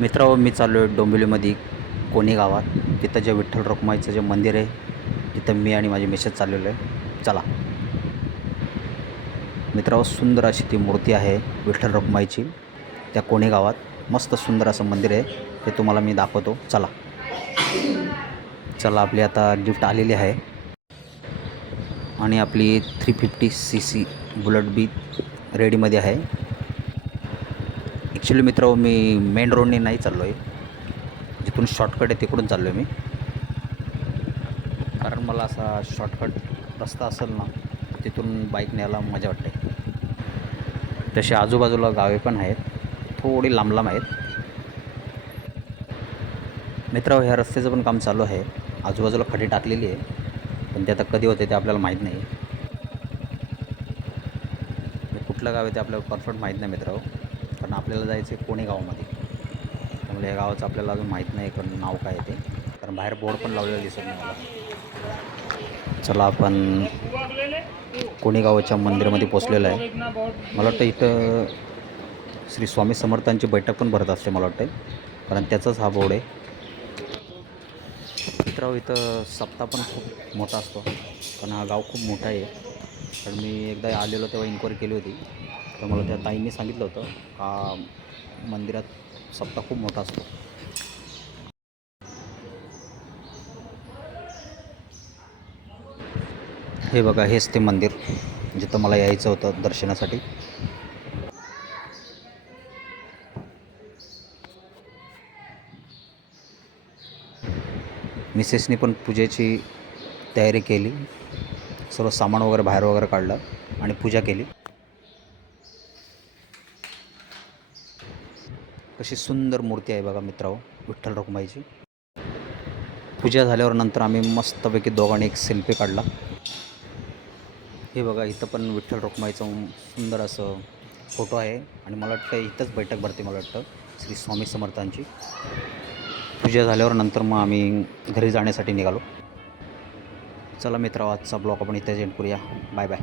मित्रावर मी चाललो आहे डोंबिवलीमध्ये कोणी गावात. तिथं जे विठ्ठल रखुमाईचं जे मंदिर आहे तिथं मी आणि माझे मिसेस चाललेलो आहे. चला. मित्रांनो सुंदर अशी ती मूर्ती आहे विठ्ठल रखुमाईची त्या कोणी गावात मस्त सुंदर असं मंदिर आहे ते तुम्हाला मी दाखवतो. चला. चला आपली आता गिफ्ट आलेली आहे. आणि आपली three fifty C C bullet बी रेडीमध्ये आहे. ॲक्च्युली मित्र मी मेन रोडने नाही चाललो आहे जिथून शॉर्टकट आहे तिकडून चाललो आहे मी. कारण मला असा शॉर्टकट रस्ता असेल ना तिथून बाईक न्यायला मजा वाटते. तसे आजूबाजूला गावे पण आहेत थोडी लांब लांब आहेत. मित्र ह्या रस्त्याचं पण काम चालू आहे. आजूबाजूला खडी टाकलेली आहे पण ते आता कधी होते ते आपल्याला माहीत नाही. हे कुठलं गाव आहे ते आपल्याला परफेक्ट माहीत नाही मित्र. कारण आपल्याला जायचं आहे कोणी गावामध्ये. त्यामुळे या गावाचं आपल्याला अजून माहीत नाही कारण नाव काय आहे ते. कारण बाहेर बोर्ड पण लावलेलं दिसत नाही मला चला आपण कोणीगावाच्या मंदिरामध्ये पोचलेलं आहे. मला वाटतं इथं श्री स्वामी समर्थांची बैठक पण भरत असते मला वाटतं कारण त्याचाच हा बोर्ड आहे. मित्रांनो इथं सप्ताह पण खूप मोठा असतो. कारण हा गाव खूप मोठा आहे. कारण मी एकदा आलेलो तेव्हा इन्क्वायरी केली होती. तर मला त्या ताईंनी सांगितलं होतं का मंदिरात सप्ताह खूप मोठा असतो. हे बघा हेच ते मंदिर जिथं मला यायचं होतं दर्शनासाठी. मिसेसनी पण पूजेची तयारी केली सर्व सामान वगैरे बाहेर वगैरे काढलं आणि पूजा केली. कशी सुंदर मूर्ती आहे बघा मित्रांनो विठ्ठल रखुमाईची. पूजा झाल्यावर नंतर आम्ही मस्तपैकी दोघांनी एक सेल्फी काढला. हे बघा इथं पण विठ्ठल रखुमाईचं सुंदर असं फोटो आहे आणि मला वाटतं इथंच बैठक भरते मला वाटतं श्री स्वामी समर्थांची. पूजा झाल्यावर नंतर मग आम्ही घरी जाण्यासाठी निघालो. चला मित्र आजचा ब्लॉग आपण इथेच एंड करूया. Bye bye